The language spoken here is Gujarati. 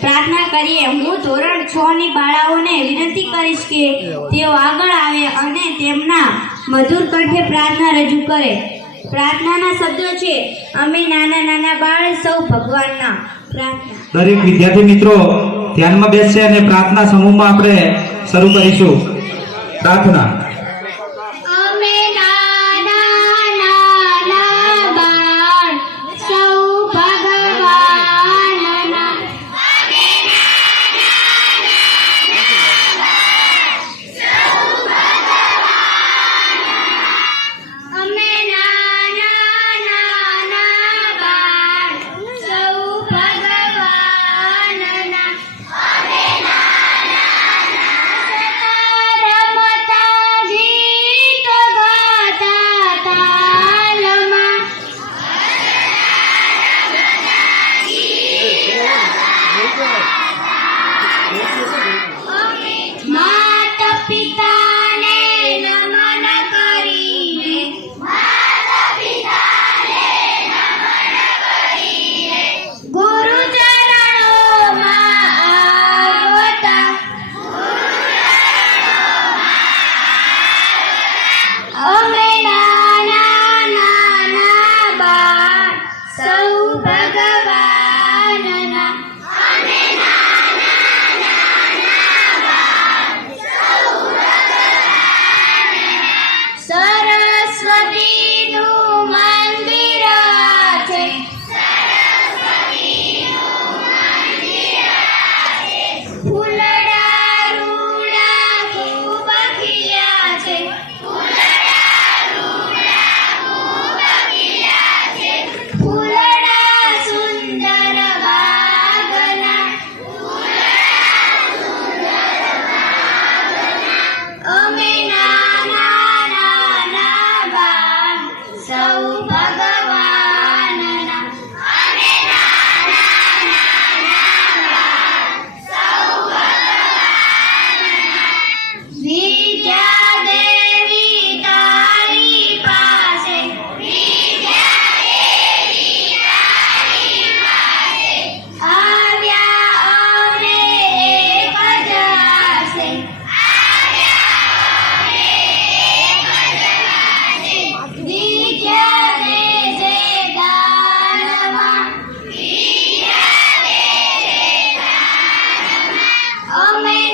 પ્રાર્થના કરીએ. હું ધોરણ છ ની બાળાઓને વિનંતી કરીશ કે તેઓ આગળ આવે અને તેમના મધુર કંઠે પ્રાર્થના રજૂ કરે. પ્રાર્થનાના શબ્દો છે, અમે નાના નાના બાળ, સૌ ભગવાનના પ્રાર્થના. દરેક વિદ્યાર્થી મિત્રો, ધ્યાનમાં બેસશે અને પ્રાર્થના સમૂહમાં આપણે શરૂ કરીશું. પ્રાર્થના. Amen.